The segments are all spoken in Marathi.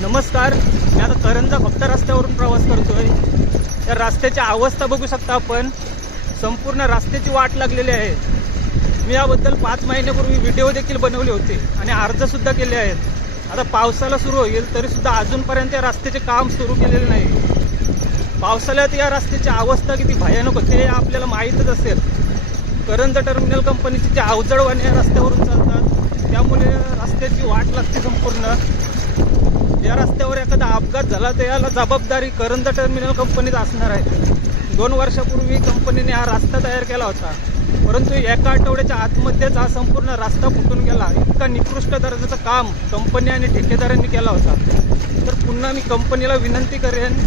नमस्कार. मी आता करंजा फक्त रस्त्यावरून प्रवास करतोय. या रस्त्याची अवस्था बघू शकता आपण. संपूर्ण रस्त्याची वाट लागलेली आहे. मी याबद्दल 5 महिन्यापूर्वी व्हिडिओ देखील बनवले होते आणि अर्जसुद्धा केले आहेत. आता पावसाला सुरू होईल तरीसुद्धा अजूनपर्यंत या रस्त्याचे काम सुरू केलेले नाही. पावसाळ्यात या रस्त्याची अवस्था किती भयानक होते हे आपल्याला माहीतच असेल. करंजा टर्मिनल कंपनीची जे अवजड या रस्त्यावरून चालतात त्यामुळे रस्त्याची वाट लागते संपूर्ण. या रस्त्यावर एखादा अपघात झाला तर याला जबाबदारी करंजा टर्मिनल कंपनीच असणार आहे. 2 वर्षापूर्वी कंपनीने हा रस्ता तयार केला होता, परंतु एका आठवड्याच्या आतमध्येच हा संपूर्ण रस्ता फुटून गेला. इतका निकृष्ट दर्जाचं काम कंपनी आणि ठेकेदारांनी केला होता. तर पुन्हा मी कंपनीला विनंती करेन,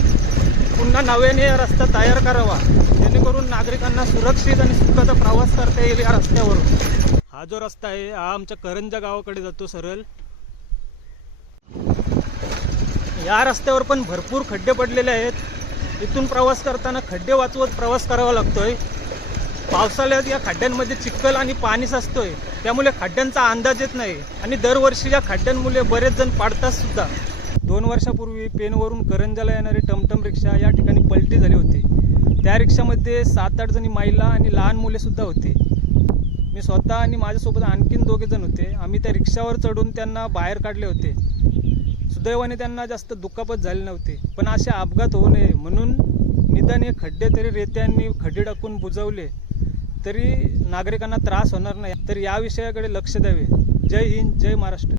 पुन्हा नव्याने हा रस्ता तयार करावा, जेणेकरून नागरिकांना सुरक्षित आणि सुखाचा प्रवास करता येईल या रस्त्यावरून. हा जो रस्ता आहे हा आमच्या करंजा गावाकडे जातो सरळ. या रस्त्यावर पण भरपूर खड्डे पडलेले आहेत. इथून प्रवास करताना खड्डे वाचवत प्रवास करावा लागतोय. पावसाळ्यात या खड्ड्यांमध्ये चिखल आणि पाणी साचतोय, त्यामुळे खड्ड्यांचा अंदाज येत नाही आणि दरवर्षी या खड्ड्यांमुळे बरेच जण पाडतात सुद्धा. 2 वर्षापूर्वी पेनवरून करंजाला येणारी टमटम रिक्षा या ठिकाणी पलटी झाली होती. त्या रिक्षामध्ये 7-8 जणी महिला आणि लहान मुले सुद्धा होते. मी स्वतः आणि माझ्यासोबत आणखीन 2 जण होते. आम्ही त्या रिक्षावर चढून त्यांना बाहेर काढले होते. सुदैवाने त्यांना जास्त दुखापत झाली नव्हती, पण असे अपघात होऊ नये म्हणून निदान हे खड्डे तरी रेत्यांनी खड्डे टाकून बुजवले तरी नागरिकांना त्रास होणार नाही. तर या विषयाकडे लक्ष द्यावे. जय हिंद, जय महाराष्ट्र.